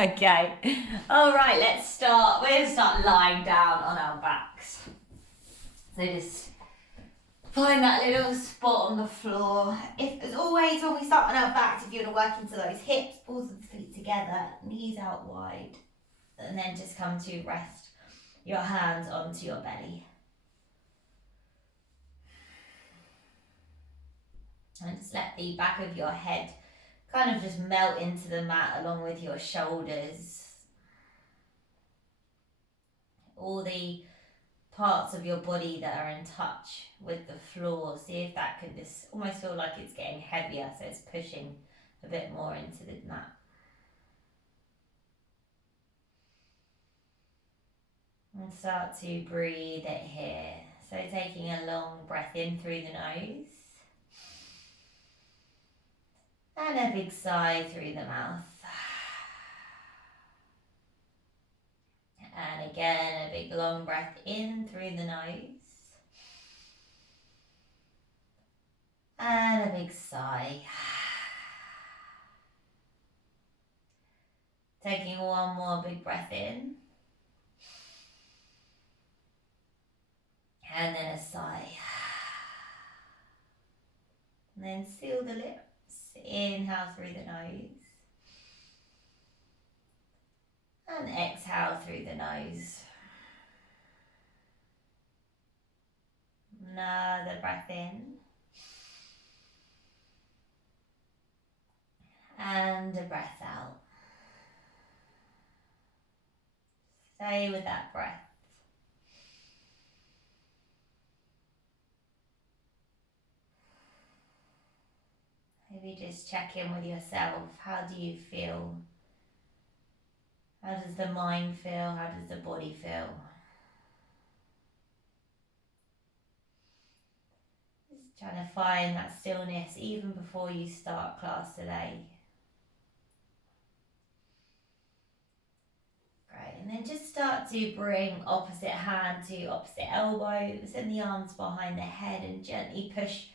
Okay. All right, let's start. We're going to start lying down on our backs. So just find that little spot on the floor. If, as always, when we start on our backs, if you want to work into those hips, balls of the feet together, knees out wide, and then just come to rest your hands onto your belly. And just let the back of your head kind of just melt into the mat along with your shoulders. All the parts of your body that are in touch with the floor. See if that can just almost feel like it's getting heavier, so it's pushing a bit more into the mat. And start to breathe it here. So taking a long breath in through the nose. And a big sigh through the mouth. And again, a big long breath in through the nose. And a big sigh. Taking one more big breath in. And then a sigh. And then seal the lips. Inhale through the nose. And exhale through the nose. Another breath in. And a breath out. Stay with that breath. Maybe just check in with yourself. How do you feel? How does the mind feel? How does the body feel? Just trying to find that stillness even before you start class today. Great, and then just start to bring opposite hand to opposite elbow. Send the arms behind the head and gently push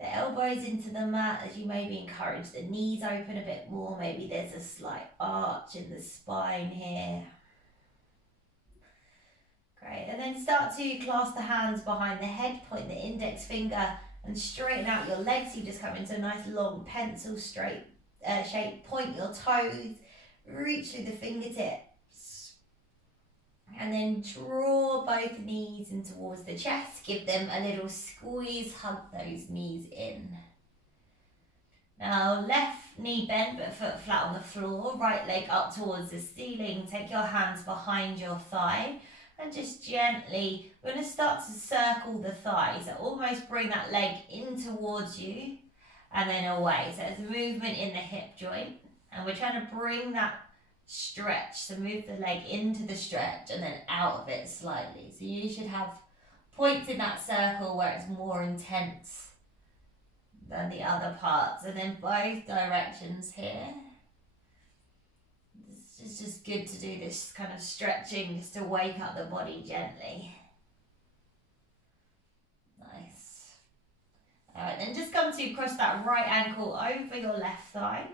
the elbows into the mat as you maybe encourage the knees open a bit more. Maybe there's a slight arch in the spine here. Great, and then start to clasp the hands behind the head, point the index finger and straighten out your legs. You just come into a nice long pencil straight shape. Point your toes, reach through the fingertips. And then draw both knees in towards the chest. Give them a little squeeze, hug those knees in. Now left knee bent but foot flat on the floor. Right leg up towards the ceiling. Take your hands behind your thigh. And just gently, we're going to start to circle the thigh. So almost bring that leg in towards you and then away. So it's a movement in the hip joint. And we're trying to bring that stretch, so move the leg into the stretch and then out of it slightly. So you should have points in that circle where it's more intense than the other parts, and then both directions here. It's just good to do this kind of stretching just to wake up the body gently. Nice. Alright, then just come to cross that right ankle over your left thigh.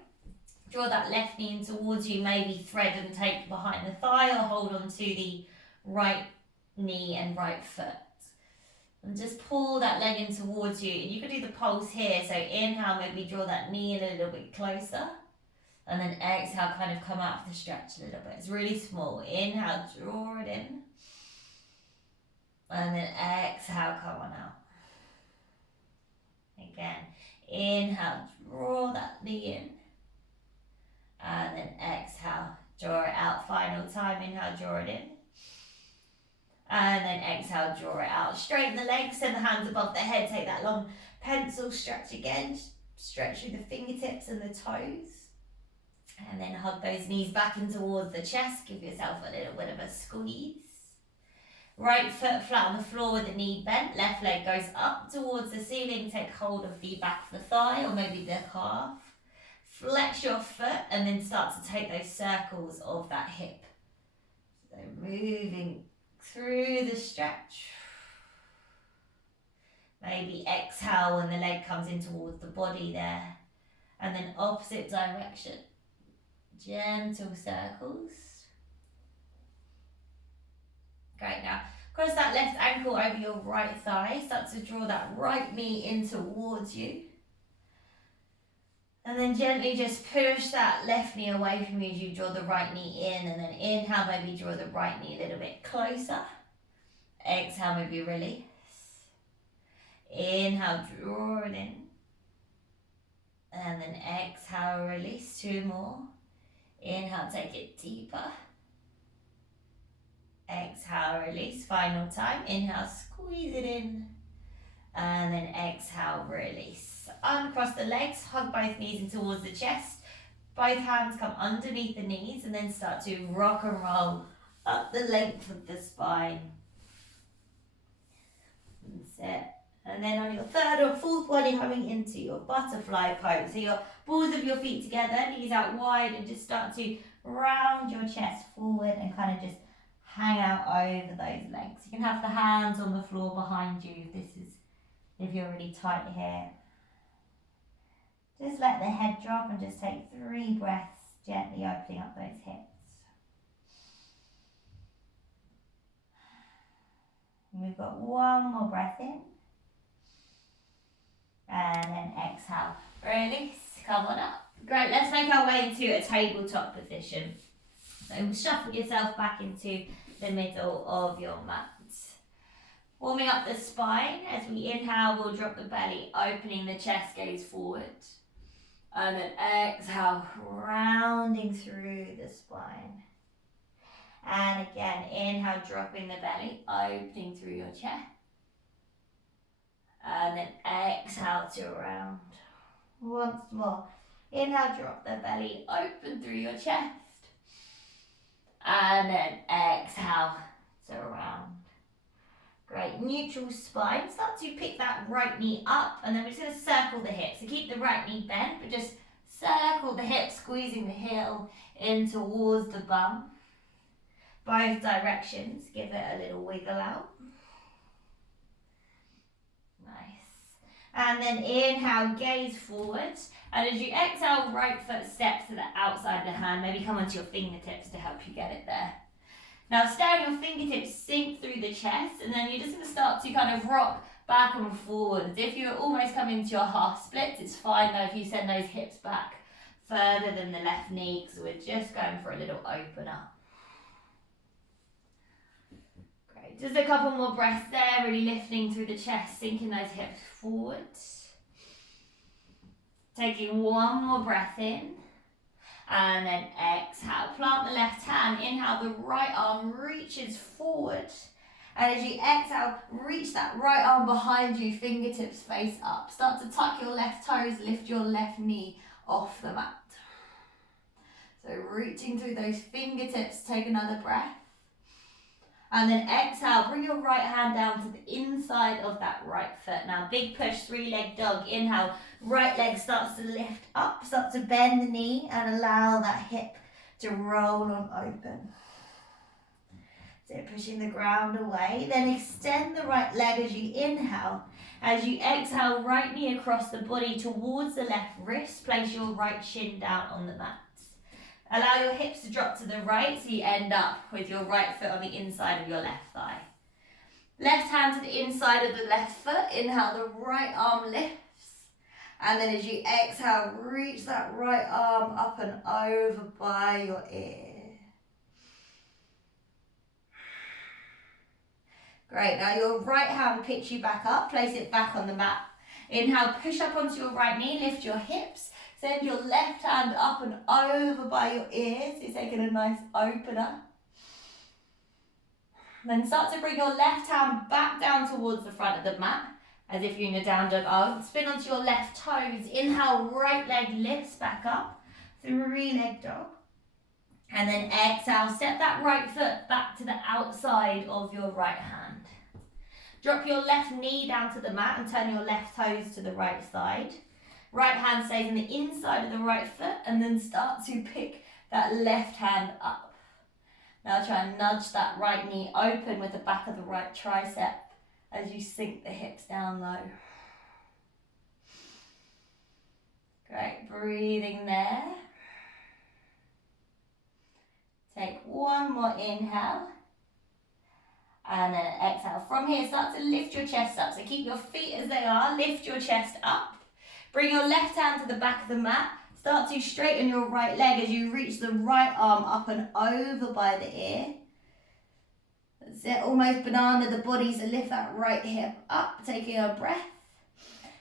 Draw that left knee in towards you, maybe thread and take behind the thigh or hold on to the right knee and right foot. And just pull that leg in towards you. And you can do the pulse here. So inhale, maybe draw that knee in a little bit closer. And then exhale, kind of come out of the stretch a little bit. It's really small. Inhale, draw it in. And then exhale, come on out. Again, inhale, draw that knee in. And then exhale, draw it out. Final time, inhale, draw it in. And then exhale, draw it out. Straighten the legs, send the hands above the head. Take that long pencil stretch again. Stretch through the fingertips and the toes. And then hug those knees back in towards the chest. Give yourself a little bit of a squeeze. Right foot flat on the floor with the knee bent. Left leg goes up towards the ceiling. Take hold of the back of the thigh or maybe the calf. Flex your foot and then start to take those circles of that hip. So moving through the stretch. Maybe exhale when the leg comes in towards the body there. And then opposite direction. Gentle circles. Great, now cross that left ankle over your right thigh. Start to draw that right knee in towards you. And then gently just push that left knee away from you as you draw the right knee in. And then inhale, maybe draw the right knee a little bit closer. Exhale, maybe release. Inhale, draw it in. And then exhale, release. 2 more. Inhale, take it deeper. Exhale, release. Final time. Inhale, squeeze it in. And then exhale, release. Uncross the legs, hug both knees in towards the chest. Both hands come underneath the knees and then start to rock and roll up the length of the spine. That's it. And then on your third or fourth one, you're coming into your butterfly pose. So your balls of your feet together, knees out wide, and just start to round your chest forward and kind of just hang out over those legs. You can have the hands on the floor behind you if you're really tight here. Just let the head drop and just take 3 breaths, gently opening up those hips. And we've got 1 more breath in. And then exhale, release, come on up. Great, let's make our way into a tabletop position. So shuffle yourself back into the middle of your mat. Warming up the spine. As we inhale, we'll drop the belly, opening the chest, gaze forward. And then exhale, rounding through the spine. And again, inhale, dropping the belly, opening through your chest. And then exhale to round. Once more. Inhale, drop the belly, open through your chest. And then exhale to round. Great, neutral spine. Start to pick that right knee up, and then we're just going to circle the hips. So keep the right knee bent, but just circle the hips, squeezing the heel in towards the bum. Both directions. Give it a little wiggle out. Nice. And then inhale, gaze forward. And as you exhale, right foot steps to the outside of the hand. Maybe come onto your fingertips to help you get it there. Now stay on your fingertips, sink through the chest, and then you're just going to start to kind of rock back and forward. If you're almost coming to your half splits, it's fine though if you send those hips back further than the left knee, because we're just going for a little opener. Great, just a couple more breaths there, really lifting through the chest, sinking those hips forward. Taking 1 more breath in. And then exhale, plant the left hand, inhale, the right arm reaches forward. And as you exhale, reach that right arm behind you, fingertips face up. Start to tuck your left toes, lift your left knee off the mat. So reaching through those fingertips, take another breath. And then exhale, bring your right hand down to the inside of that right foot. Now big push, 3-leg dog. Inhale, right leg starts to lift up, start to bend the knee and allow that hip to roll on open. So pushing the ground away. Then extend the right leg as you inhale. As you exhale, right knee across the body towards the left wrist. Place your right shin down on the mat. Allow your hips to drop to the right so you end up with your right foot on the inside of your left thigh. Left hand to the inside of the left foot. Inhale, the right arm lifts. And then as you exhale, reach that right arm up and over by your ear. Great, now your right hand picks you back up, place it back on the mat. Inhale, push up onto your right knee, lift your hips. Send your left hand up and over by your ears. You're taking a nice opener. Then start to bring your left hand back down towards the front of the mat, as if you're in a down dog. I'll spin onto your left toes. Inhale, right leg lifts back up. 3-leg dog. And then exhale, step that right foot back to the outside of your right hand. Drop your left knee down to the mat and turn your left toes to the right side. Right hand stays on the inside of the right foot, and then start to pick that left hand up. Now try and nudge that right knee open with the back of the right tricep as you sink the hips down low. Great, breathing there. Take one more inhale. And then exhale. From here, start to lift your chest up. So keep your feet as they are. Lift your chest up. Bring your left hand to the back of the mat. Start to straighten your right leg as you reach the right arm up and over by the ear. That's it. Almost banana the body. So lift that right hip up. Taking a breath.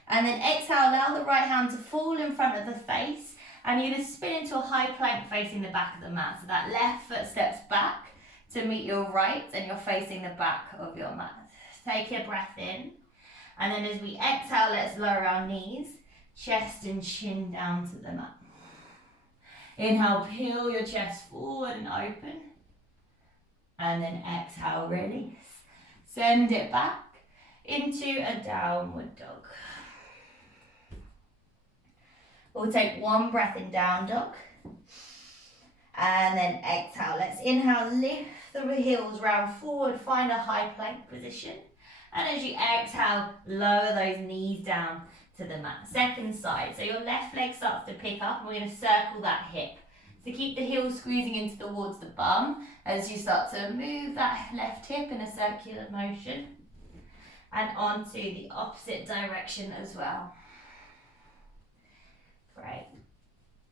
And then exhale. Allow the right hand to fall in front of the face. And you're going to spin into a high plank facing the back of the mat. So that left foot steps back to meet your right and you're facing the back of your mat. Take a breath in. And then as we exhale, let's lower our knees, chest and chin down to the mat. Inhale, peel your chest forward and open. And then exhale, release. Send it back into a downward dog. We'll take one breath in down dog. And then exhale. Let's inhale, lift the heels round forward, find a high plank position. And as you exhale, lower those knees down to the mat. Second side. So your left leg starts to pick up and we're going to circle that hip. So keep the heels squeezing into towards the bum as you start to move that left hip in a circular motion. And onto the opposite direction as well. Great.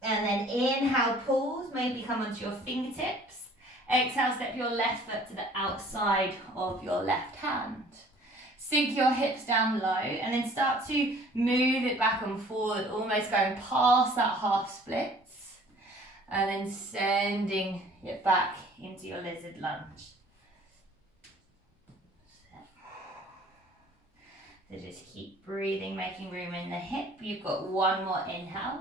And then inhale, pause, maybe come onto your fingertips. Exhale, step your left foot to the outside of your left hand. Sink your hips down low and then start to move it back and forward, almost going past that half splits. And then sending it back into your lizard lunge. So just keep breathing, making room in the hip. You've got one more inhale.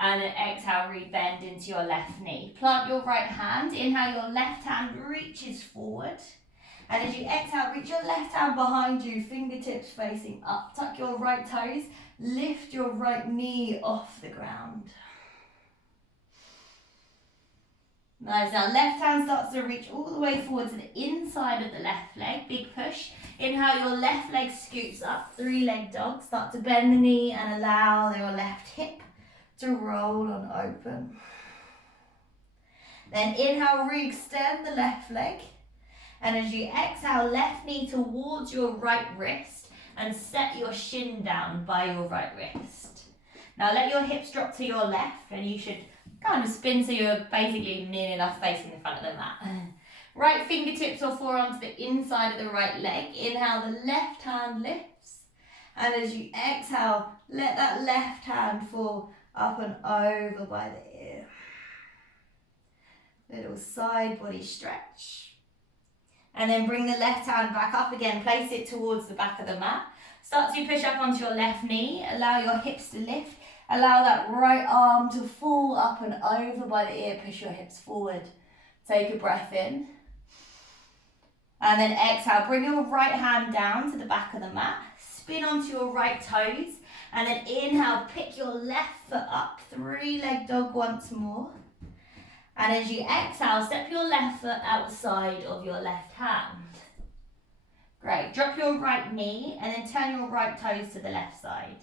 And then exhale, rebend into your left knee. Plant your right hand. Inhale, your left hand reaches forward. And as you exhale, reach your left hand behind you, fingertips facing up. Tuck your right toes. Lift your right knee off the ground. Nice. Now left hand starts to reach all the way forward to the inside of the left leg. Big push. Inhale, your left leg scoots up. Three-leg dog. Start to bend the knee and allow your left hip to roll on open. Then inhale, re-extend the left leg. And as you exhale, left knee towards your right wrist and set your shin down by your right wrist. Now let your hips drop to your left and you should kind of spin so you're basically near enough facing the front of the mat. Right fingertips or forearms to the inside of the right leg. Inhale, the left hand lifts. And as you exhale, let that left hand fall up and over by the ear. Little side body stretch. And then bring the left hand back up again. Place it towards the back of the mat. Start to push up onto your left knee. Allow your hips to lift. Allow that right arm to fall up and over by the ear. Push your hips forward. Take a breath in. And then exhale. Bring your right hand down to the back of the mat. Spin onto your right toes. And then inhale, pick your left foot up. Three-leg dog once more. And as you exhale, step your left foot outside of your left hand. Great. Drop your right knee and then turn your right toes to the left side.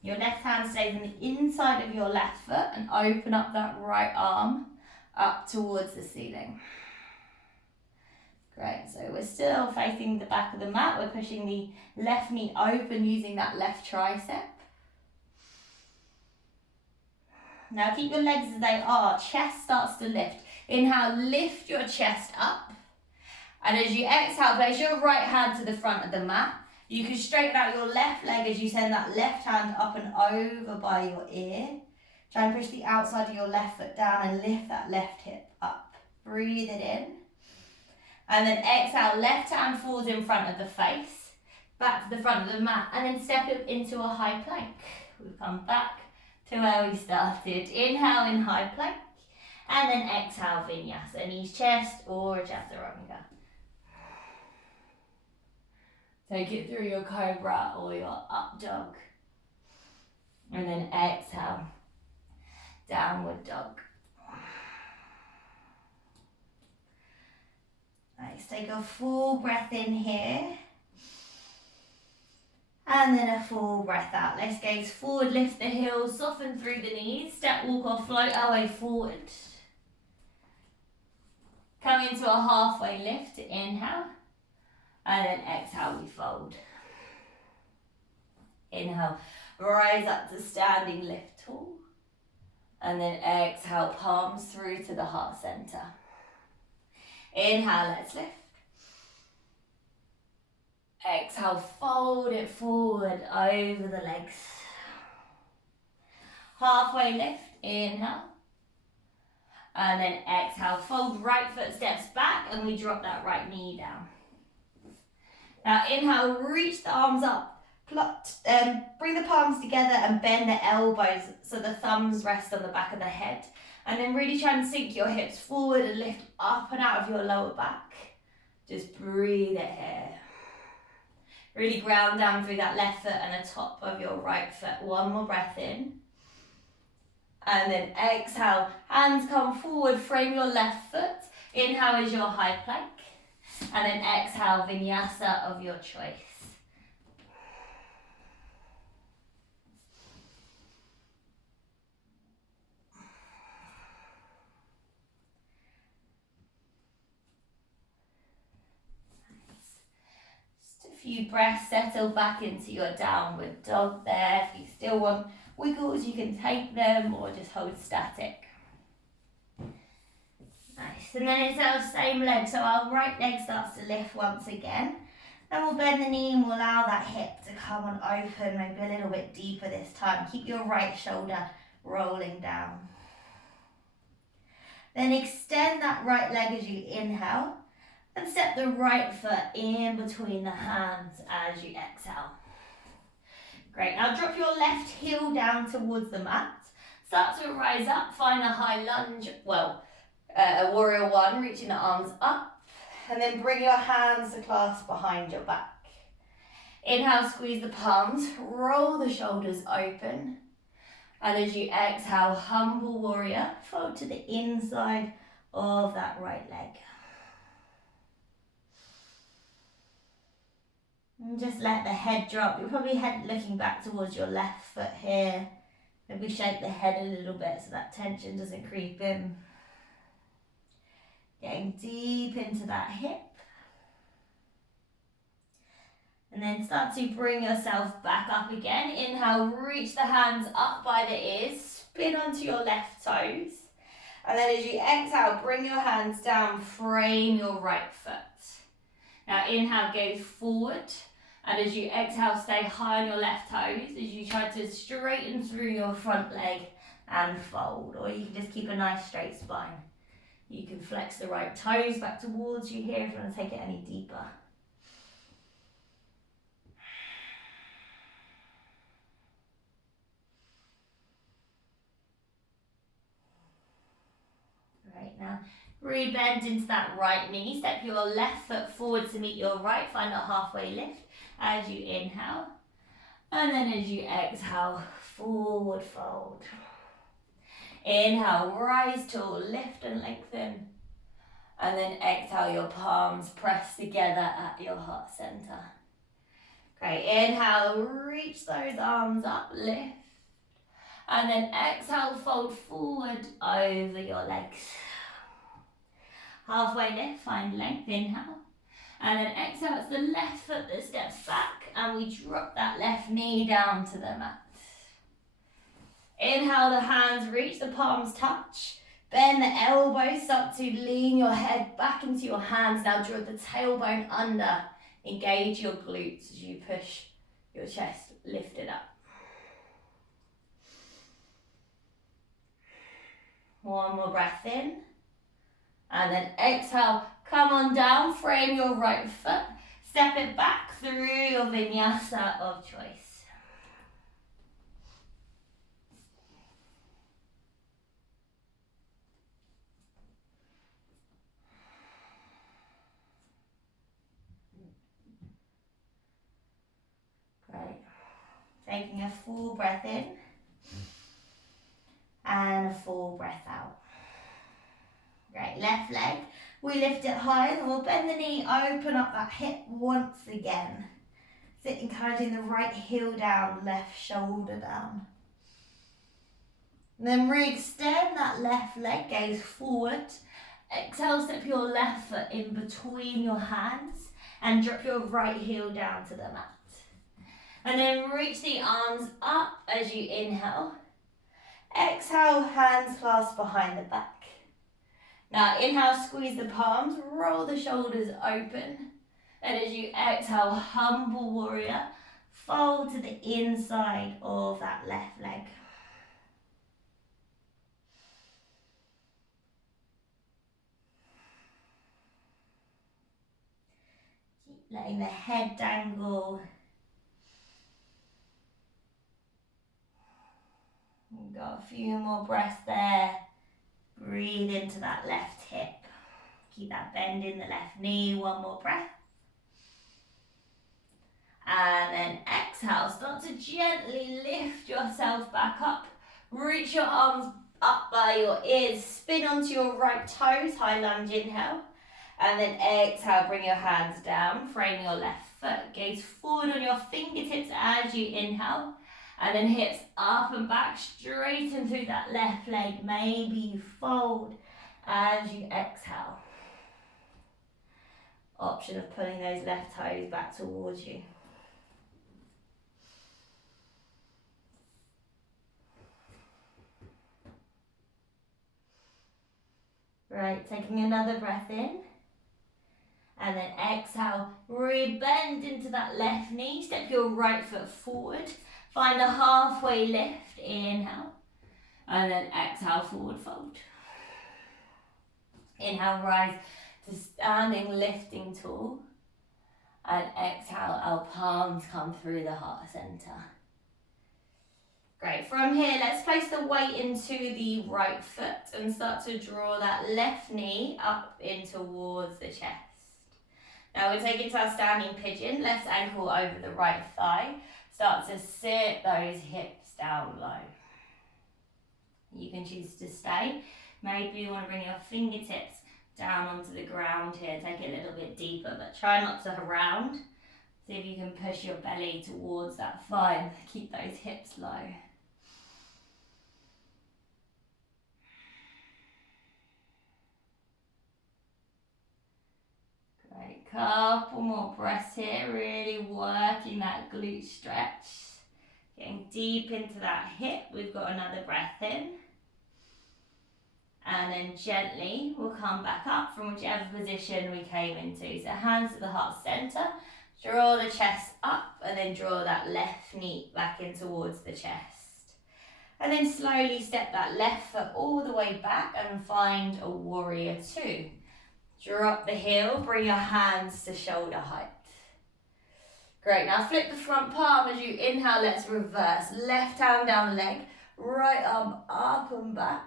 Your left hand stays on the inside of your left foot and open up that right arm up towards the ceiling. Great. So we're still facing the back of the mat. We're pushing the left knee open using that left tricep. Now keep your legs as they are. Chest starts to lift. Inhale, lift your chest up. And as you exhale, place your right hand to the front of the mat. You can straighten out your left leg as you send that left hand up and over by your ear. Try and push the outside of your left foot down and lift that left hip up. Breathe it in. And then exhale, left hand falls in front of the face. Back to the front of the mat. And then step it into a high plank. We'll come back to where we started. Inhale in high plank. And then exhale, vinyasa. Knees chest or chaturanga. Take it through your cobra or your up dog. And then exhale, downward dog. Nice, take a full breath in here. And then a full breath out. Let's gaze forward, lift the heels, soften through the knees. Step, walk or float our way forward. into a halfway lift, inhale. And then exhale, we fold. Inhale, rise up to standing lift tall. And then exhale, palms through to the heart center. Inhale, let's lift. Exhale, fold it forward over the legs. Halfway lift, inhale. And then exhale, fold right foot steps back and we drop that right knee down. Now inhale, reach the arms up, bring the palms together and bend the elbows so the thumbs rest on the back of the head. And then really try and sink your hips forward and lift up and out of your lower back. Just breathe it here. Really ground down through that left foot and the top of your right foot. One more breath in. And then exhale, hands come forward, frame your left foot. Inhale is your high plank. And then exhale, vinyasa of your choice. Just a few breaths, settle back into your downward dog there. If you still want wiggles, you can take them or just hold static. Nice, and then it's our same leg, so our right leg starts to lift once again. Then we'll bend the knee and we'll allow that hip to come on open, maybe a little bit deeper this time. Keep your right shoulder rolling down. Then extend that right leg as you inhale and step the right foot in between the hands as you exhale. Great, now drop your left heel down towards the mat. Start to rise up, find a high lunge, a warrior one, reaching the arms up. And then bring your hands to clasp behind your back. Inhale, squeeze the palms, roll the shoulders open. And as you exhale, humble warrior, fold to the inside of that right leg. And just let the head drop. You're probably looking back towards your left foot here. Maybe shake the head a little bit so that tension doesn't creep in. Getting deep into that hip. And then start to bring yourself back up again. Inhale, reach the hands up by the ears. Spin onto your left toes. And then as you exhale, bring your hands down, frame your right foot. Now inhale, gaze forward. And as you exhale, stay high on your left toes as you try to straighten through your front leg and fold. Or you can just keep a nice straight spine. You can flex the right toes back towards you here if you want to take it any deeper. Right, now re-bend into that right knee. Step your left foot forward to meet your right. Find a halfway lift as you inhale. And then as you exhale, forward fold. Inhale, rise tall, lift and lengthen. And then exhale, your palms press together at your heart center. Great, inhale, reach those arms up, lift. And then exhale, fold forward over your legs. Halfway lift, find length, inhale. And then exhale, it's the left foot that steps back and we drop that left knee down to the mat. Inhale, the hands reach, the palms touch. Bend the elbows, start to lean your head back into your hands. Now draw the tailbone under. Engage your glutes as you push your chest, lift it up. One more breath in. And then exhale, come on down, frame your right foot. Step it back through your vinyasa of choice. Great. Taking a full breath in and a full breath out. Great, left leg, we lift it high and we'll bend the knee, open up that hip once again. So encouraging the right heel down, left shoulder down. And then re-extend that left leg, gaze forward. Exhale, step your left foot in between your hands and drop your right heel down to the mat. And then reach the arms up as you inhale. Exhale, hands clasped behind the back. Now inhale, squeeze the palms, roll the shoulders open. And as you exhale, humble warrior, fold to the inside of that left leg. Keep letting the head dangle. We've got a few more breaths there. Breathe into that left hip. Keep that bend in the left knee. One more breath. And then exhale. Start to gently lift yourself back up. Reach your arms up by your ears. Spin onto your right toes. High lunge inhale. And then exhale. Bring your hands down. Frame your left foot. Gaze forward on your fingertips as you inhale. And then hips up and back. Straighten through that left leg. Maybe you fold as you exhale. Option of pulling those left toes back towards you. Right, taking another breath in. And then exhale, re-bend into that left knee. Step your right foot forward. Find a halfway lift. Inhale. And then exhale, forward fold. Inhale, rise to standing, lifting tall. And exhale, our palms come through the heart center. Great, from here, let's place the weight into the right foot and start to draw that left knee up in towards the chest. Now we'll take it to our standing pigeon, left ankle over the right thigh. Start to sit those hips down low. You can choose to stay. Maybe you want to bring your fingertips down onto the ground here. Take it a little bit deeper, but try not to round. See if you can push your belly towards that thigh and keep those hips low. Great, couple more breaths here, really working that glute stretch. Getting deep into that hip, we've got another breath in. And then gently, we'll come back up from whichever position we came into. So hands to the heart center, draw the chest up and then draw that left knee back in towards the chest. And then slowly step that left foot all the way back and find a warrior two. Drop the heel, bring your hands to shoulder height. Great, now flip the front palm as you inhale, let's reverse. Left hand down the leg, right arm up and back.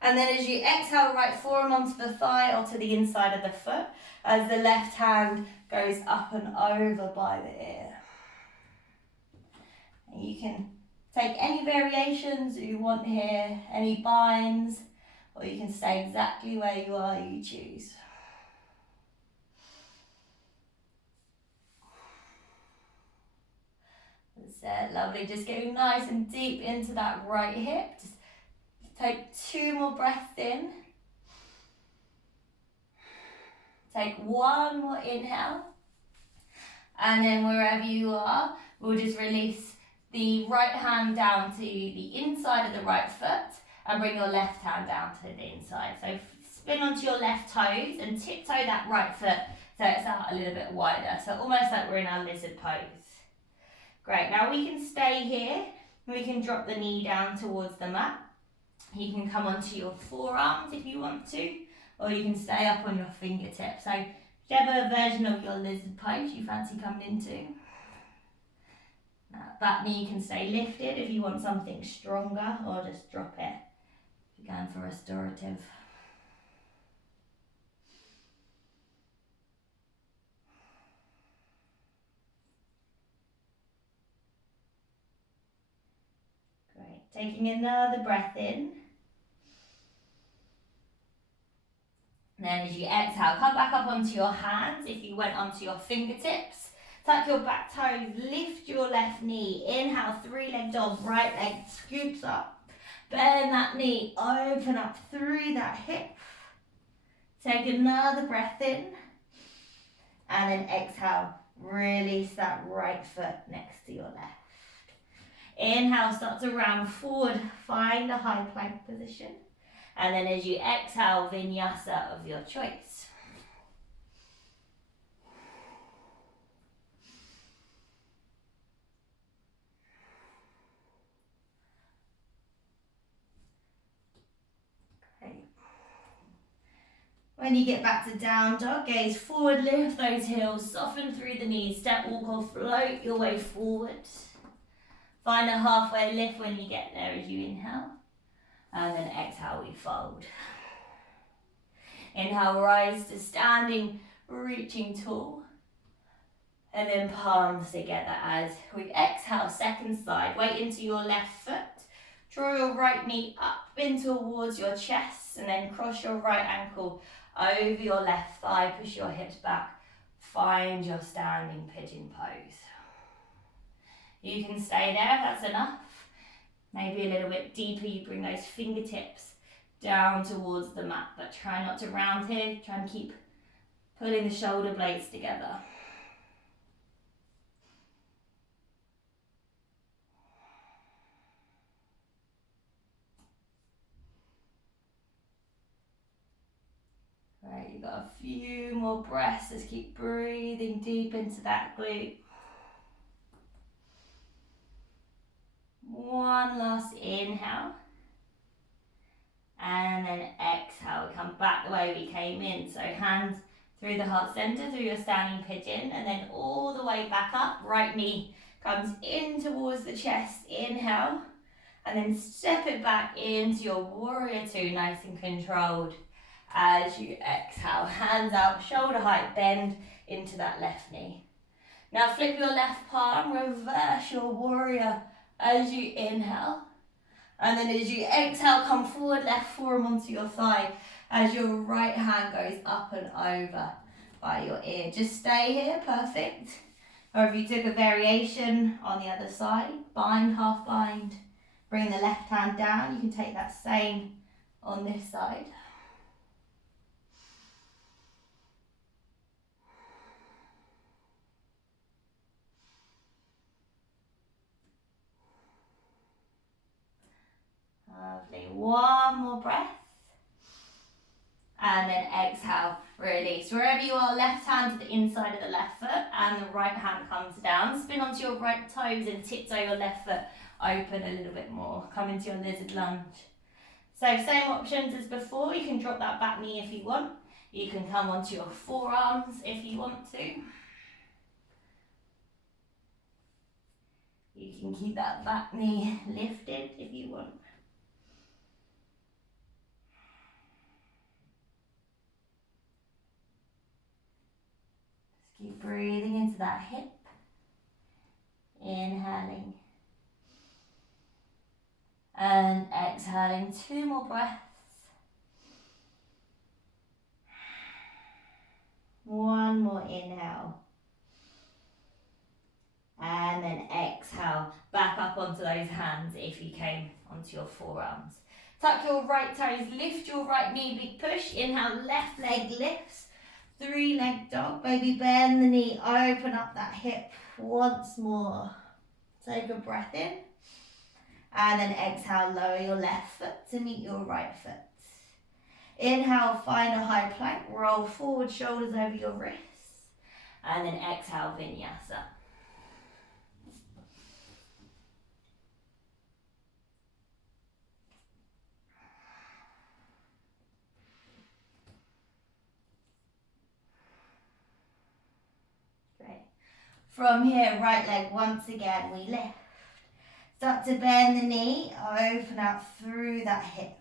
And then as you exhale, right forearm onto the thigh or to the inside of the foot as the left hand goes up and over by the ear. And you can take any variations you want here, any binds, or you can stay exactly where you are, you choose. That's it, lovely. Just getting nice and deep into that right hip. Just take 2 more breaths in. Take 1 more inhale. And then wherever you are, we'll just release the right hand down to the inside of the right foot and bring your left hand down to the inside. So spin onto your left toes and tiptoe that right foot so it's out a little bit wider. So almost like we're in our lizard pose. Great, now we can stay here. We can drop the knee down towards the mat. You can come onto your forearms if you want to, or you can stay up on your fingertips. So whichever version of your lizard pose you fancy coming into. Now, that knee can stay lifted if you want something stronger, or just drop it if you're going for restorative. Great, taking another breath in. And then as you exhale, come back up onto your hands if you went onto your fingertips. Tuck your back toes, lift your left knee. Inhale, 3-leg dog, right leg scoops up. Bend that knee, open up through that hip. Take another breath in. And then exhale, release that right foot next to your left. Inhale, start to round forward, find a high plank position. And then as you exhale, vinyasa of your choice. Great. When you get back to down dog, gaze forward, lift those heels, soften through the knees, step, walk or float your way forward. Find a halfway lift when you get there as you inhale. And then exhale, we fold. Inhale, rise to standing, reaching tall. And then palms together as we exhale, second side. Weight into your left foot. Draw your right knee up in towards your chest and then cross your right ankle over your left thigh. Push your hips back. Find your standing pigeon pose. You can stay there if that's enough. Maybe a little bit deeper, you bring those fingertips down towards the mat, but try not to round here. Try and keep pulling the shoulder blades together. Right, you've got a few more breaths. Just keep breathing deep into that glute. One last inhale. And then exhale, we come back the way we came in. So hands through the heart center, through your standing pigeon, and then all the way back up. Right knee comes in towards the chest, inhale. And then step it back into your warrior two, nice and controlled. As you exhale, hands out, shoulder height, bend into that left knee. Now flip your left palm, reverse your warrior as you inhale. And then as you exhale, come forward, left forearm onto your thigh as your right hand goes up and over by your ear. Just stay here, perfect. Or if you took a variation on the other side, bind, half bind. Bring the left hand down. You can take that same on this side. Lovely. One more breath. And then exhale, release. Wherever you are, left hand to the inside of the left foot and the right hand comes down. Spin onto your right toes and tiptoe your left foot open a little bit more. Come into your lizard lunge. So same options as before. You can drop that back knee if you want. You can come onto your forearms if you want to. You can keep that back knee lifted if you want. Keep breathing into that hip. Inhaling. And exhaling. 2 more breaths. 1 more inhale. And then exhale. Back up onto those hands if you came onto your forearms. Tuck your right toes. Lift your right knee. Big push. Inhale. Left leg lifts. 3-leg dog, baby, bend the knee, open up that hip once more. Take a breath in. And then exhale, lower your left foot to meet your right foot. Inhale, find a high plank, roll forward, shoulders over your wrists. And then exhale, vinyasa. From here, right leg once again, we lift. Start to bend the knee, open out through that hip.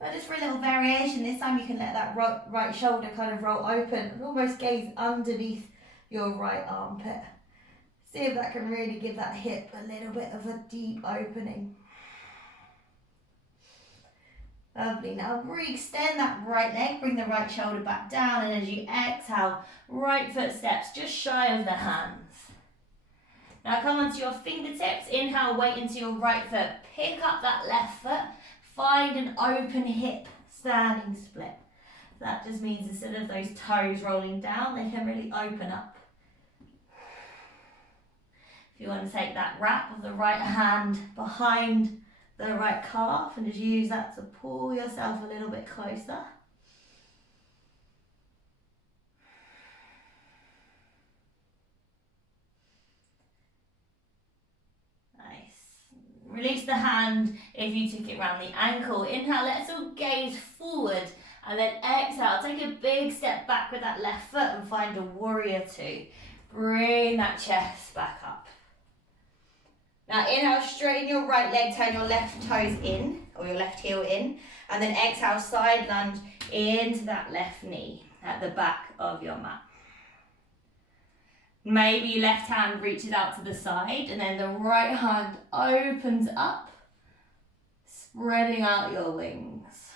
But just for a little variation, this time you can let that right shoulder kind of roll open and almost gaze underneath your right armpit. See if that can really give that hip a little bit of a deep opening. Lovely. Now re-extend that right leg, bring the right shoulder back down, and as you exhale, right foot steps just shy of the hands. Now come onto your fingertips, inhale, weight into your right foot, pick up that left foot, find an open hip, standing split. That just means instead of those toes rolling down, they can really open up. If you want to take that wrap of the right hand behind the right calf and just use that to pull yourself a little bit closer. Release the hand if you took it around the ankle. Inhale, let's all gaze forward. And then exhale, take a big step back with that left foot and find a warrior two. Bring that chest back up. Now inhale, straighten your right leg, turn your left toes in, or your left heel in. And then exhale, side lunge into that left knee at the back of your mat. Maybe your left hand reaches out to the side and then the right hand opens up, spreading out your wings.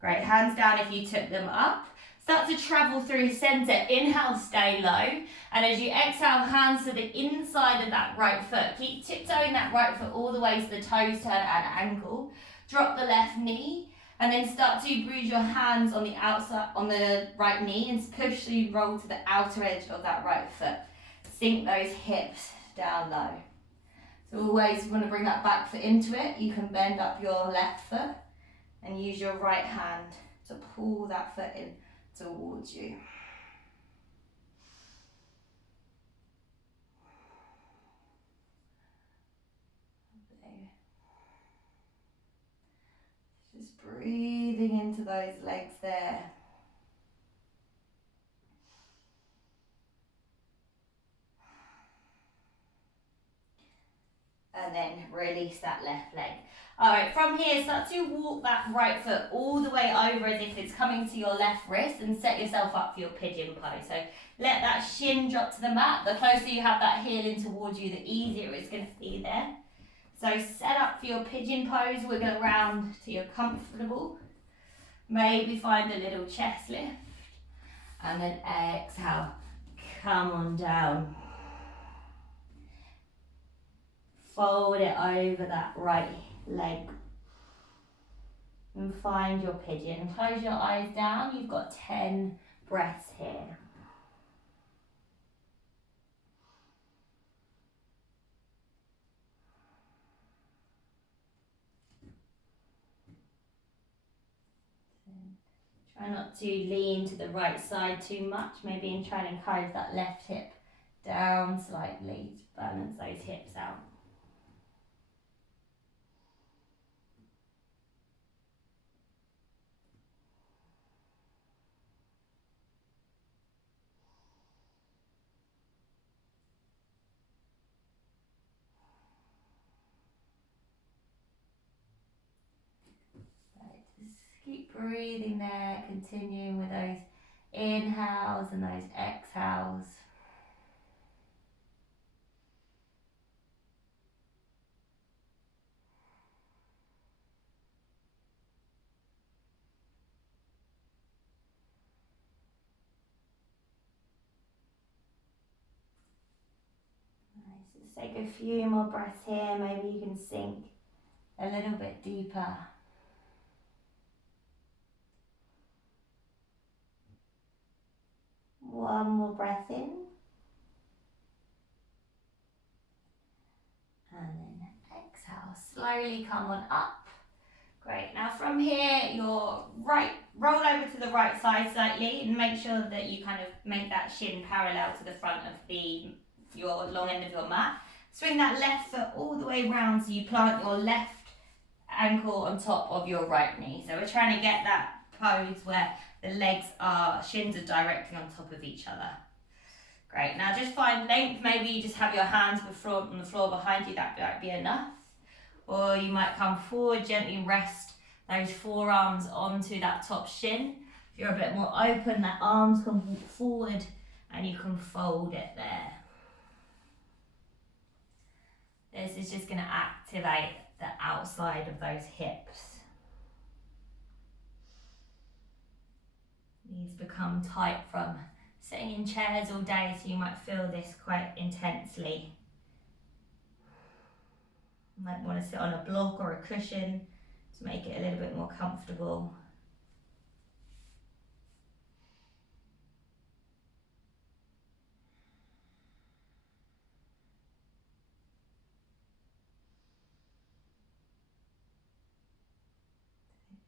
Great, hands down if you took them up. Start to travel through center. Inhale, stay low. And as you exhale, hands to the inside of that right foot. Keep tiptoeing that right foot all the way so the toes turn at an angle. Drop the left knee. And then start to bruise your hands on the outside, on the right knee, and push so you roll to the outer edge of that right foot. Sink those hips down low. So always want to bring that back foot into it. You can bend up your left foot and use your right hand to pull that foot in towards you. Just breathing into those legs there. And then release that left leg. All right, from here, start to walk that right foot all the way over as if it's coming to your left wrist and set yourself up for your pigeon pose. So let that shin drop to the mat. The closer you have that heel in towards you, the easier it's going to be there. So set up for your pigeon pose, wiggle around till you're comfortable. Maybe find a little chest lift. And then exhale, come on down. Fold it over that right leg. And find your pigeon. Close your eyes down. You've got 10 breaths here. Try not to lean to the right side too much. Maybe try and encourage that left hip down slightly to balance those hips out. Keep breathing there, continuing with those inhales and those exhales. Nice. Let's take a few more breaths here. Maybe you can sink a little bit deeper. One more breath in. And then exhale. Slowly come on up. Great. Now from here, roll over to the right side slightly and make sure that you kind of make that shin parallel to the front of your long end of your mat. Swing that left foot all the way round so you plant your left ankle on top of your right knee. So we're trying to get that pose where the shins are directly on top of each other. Great, now just find length. Maybe you just have your hands on the floor behind you, that might be enough. Or you might come forward, gently rest those forearms onto that top shin. If you're a bit more open, that arms can walk forward and you can fold it there. This is just going to activate the outside of those hips. These become tight from sitting in chairs all day, so you might feel this quite intensely. You might want to sit on a block or a cushion to make it a little bit more comfortable.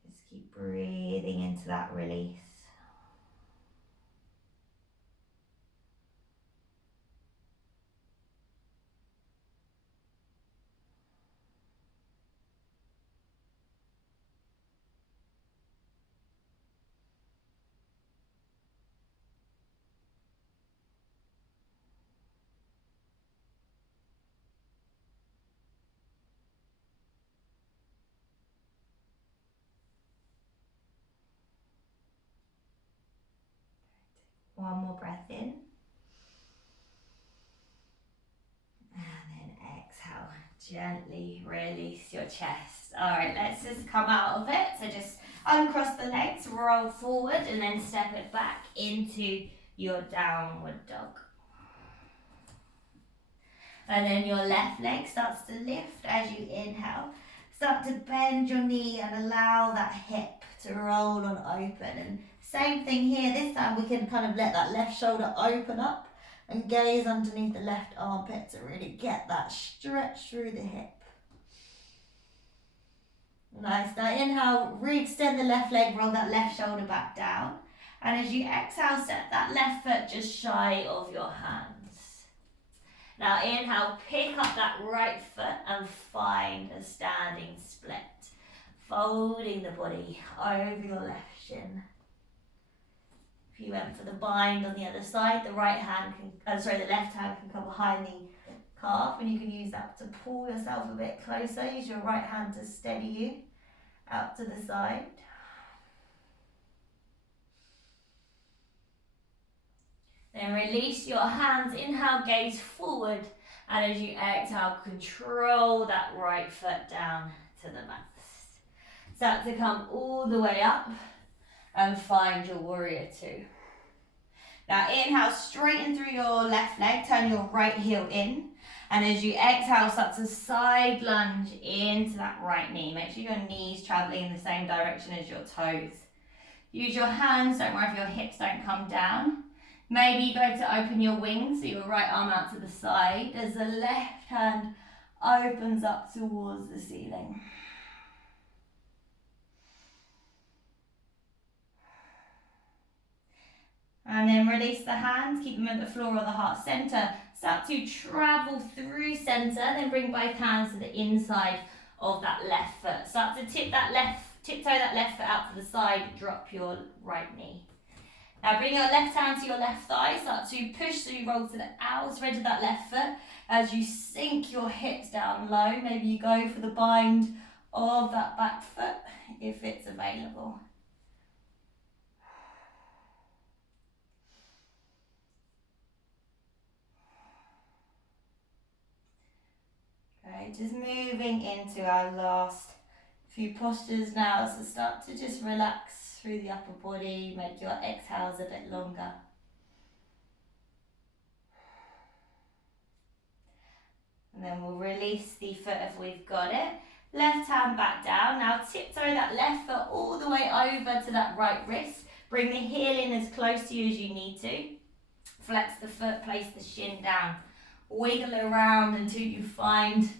Just keep breathing into that release. One more breath in. And then exhale. Gently release your chest. Alright, let's just come out of it. So just uncross the legs, roll forward, and then step it back into your downward dog. And then your left leg starts to lift as you inhale. Start to bend your knee and allow that hip to roll on open. And same thing here, this time we can kind of let that left shoulder open up and gaze underneath the left armpit to really get that stretch through the hip. Nice. Now inhale, re-extend the left leg, roll that left shoulder back down. And as you exhale, step that left foot just shy of your hands. Now inhale, pick up that right foot and find a standing split. Folding the body over your left shin. If you went for the bind on the other side, the left hand can come behind the calf, and you can use that to pull yourself a bit closer. Use your right hand to steady you out to the side. Then release your hands, inhale, gaze forward, and as you exhale, control that right foot down to the mat. Start to come all the way up and find your warrior two. Now inhale, straighten through your left leg, turn your right heel in, and as you exhale, start to side lunge into that right knee. Make sure your knee's traveling in the same direction as your toes. Use your hands, don't worry if your hips don't come down. Maybe you go to open your wings, so your right arm out to the side as the left hand opens up towards the ceiling. And then release the hands, keep them at the floor or the heart center. Start to travel through center, then bring both hands to the inside of that left foot. Start to tiptoe that left foot out to the side, drop your right knee. Now bring your left hand to your left thigh, start to push so you roll to the outer edge of that left foot. As you sink your hips down low, maybe you go for the bind of that back foot if it's available. Okay, just moving into our last few postures now, so start to just relax through the upper body, make your exhales a bit longer. And then we'll release the foot if we've got it. Left hand back down. Now tiptoe that left foot all the way over to that right wrist. Bring the heel in as close to you as you need to. Flex the foot, place the shin down. Wiggle around until you find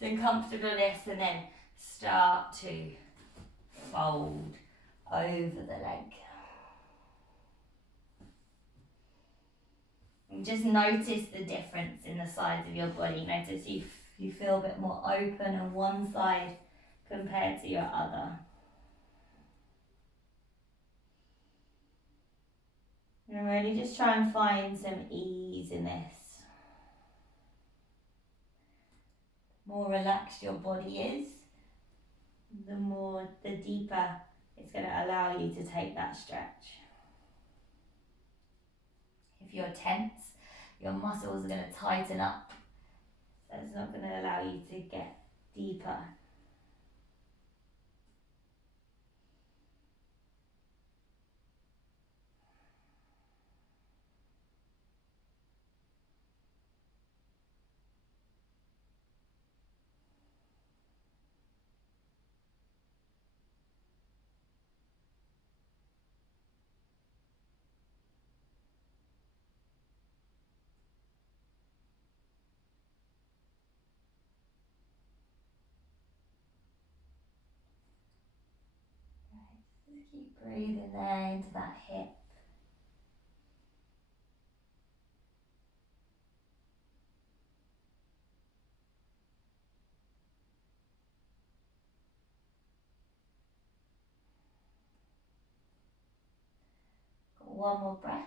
some comfortableness, and then start to fold over the leg. And just notice the difference in the size of your body. Notice you feel a bit more open on one side compared to your other. And really just try and find some ease in this. The more relaxed your body is, the deeper it's going to allow you to take that stretch. If you're tense, your muscles are going to tighten up, so it's not going to allow you to get deeper. keep breathing there into that hip. Got one more breath.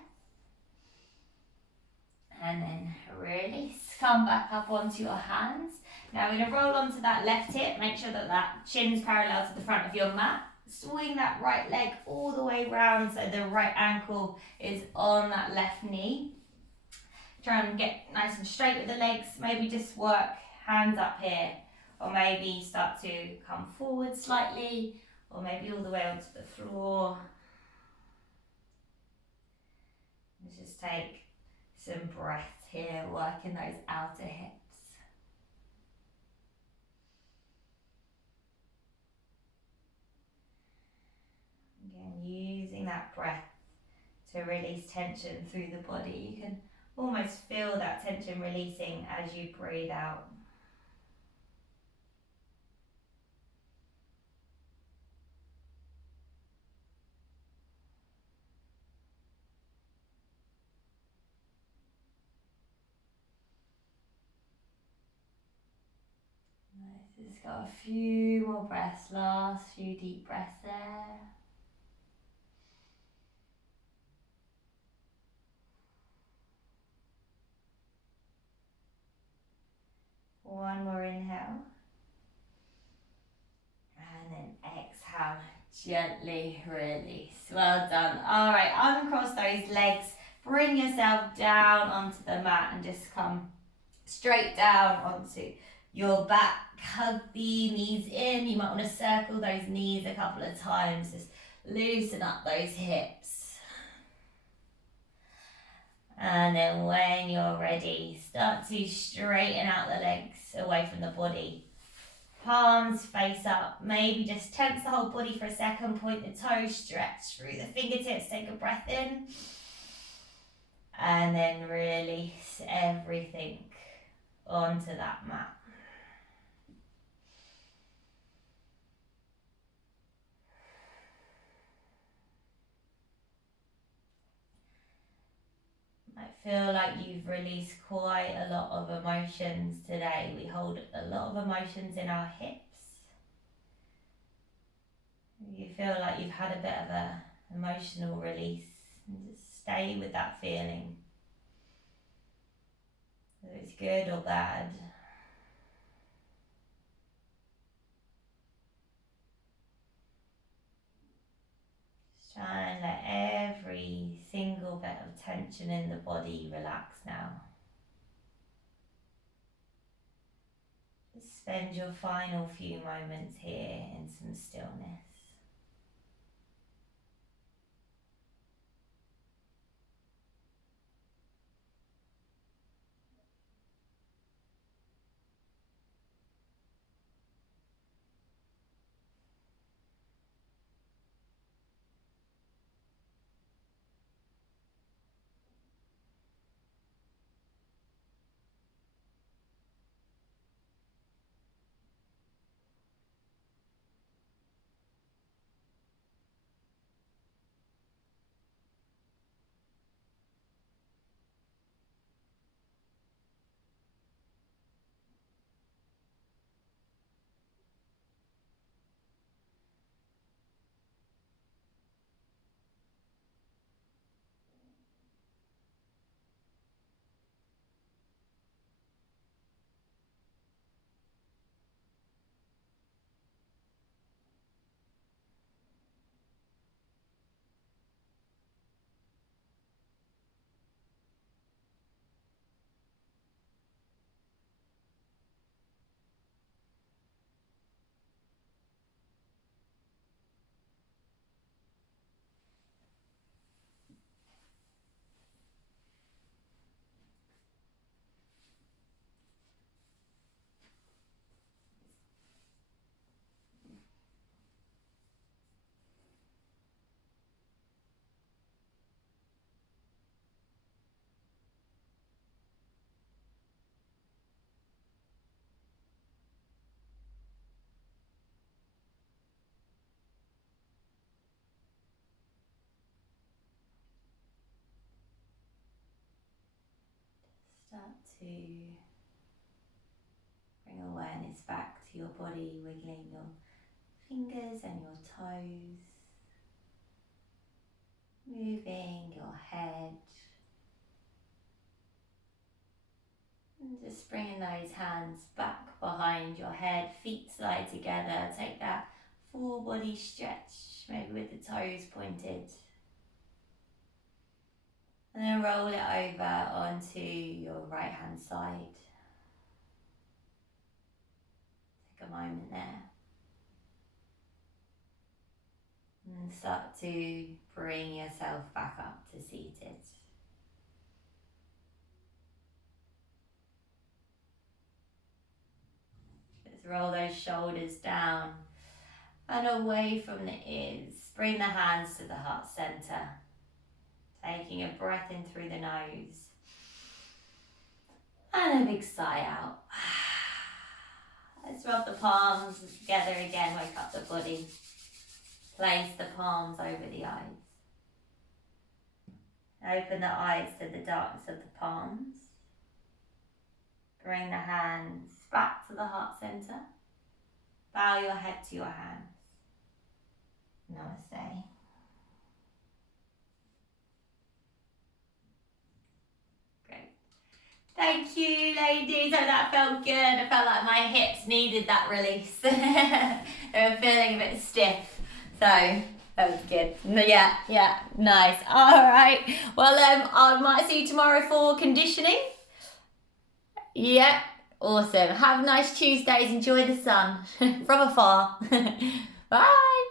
And then release. Come back up onto your hands. Now we're going to roll onto that left hip. Make sure that that chin's parallel to the front of your mat. Swing that right leg all the way round so the right ankle is on that left knee. Try and get nice and straight with the legs. Maybe just work hands up here. Or maybe start to come forward slightly. Or maybe all the way onto the floor. Let's just take some breath here, working those outer hips. Again, using that breath to release tension through the body. You can almost feel that tension releasing as you breathe out. Nice, just got a few more breaths, last few deep breaths there. One more inhale. And then exhale, gently release. Well done. All right, uncross those legs. Bring yourself down onto the mat and just come straight down onto your back. Hug the knees in. You might want to circle those knees a couple of times. Just loosen up those hips. And then when you're ready, start to straighten out the legs away from the body. Palms face up. Maybe just tense the whole body for a second. Point the toes, stretch through the fingertips. Take a breath in. And then release everything onto that mat. I feel like you've released quite a lot of emotions today. We hold a lot of emotions in our hips. You feel like you've had a bit of an emotional release, and just stay with that feeling, whether it's good or bad. Just try and let every single bit of tension in the body relax now. Just spend your final few moments here in some stillness. to bring awareness back to your body, wiggling your fingers and your toes, moving your head, and just bringing those hands back behind your head, feet slide together, take that full body stretch, maybe with the toes pointed. And then roll it over onto your right hand side. Take a moment there. And start to bring yourself back up to seated. Just roll those shoulders down and away from the ears. Bring the hands to the heart center. Taking a breath in through the nose. And a big sigh out. Let's rub the palms together again, wake up the body. Place the palms over the eyes. Open the eyes to the darkness of the palms. Bring the hands back to the heart center. Bow your head to your hands. Namaste. Great. Thank you, ladies. Oh, that felt good. I felt like my hips needed that release. They were feeling a bit stiff. So that was good. Yeah, nice. All right. Well, I might see you tomorrow for conditioning. Yeah, awesome. Have nice Tuesdays. Enjoy the sun from afar. Bye.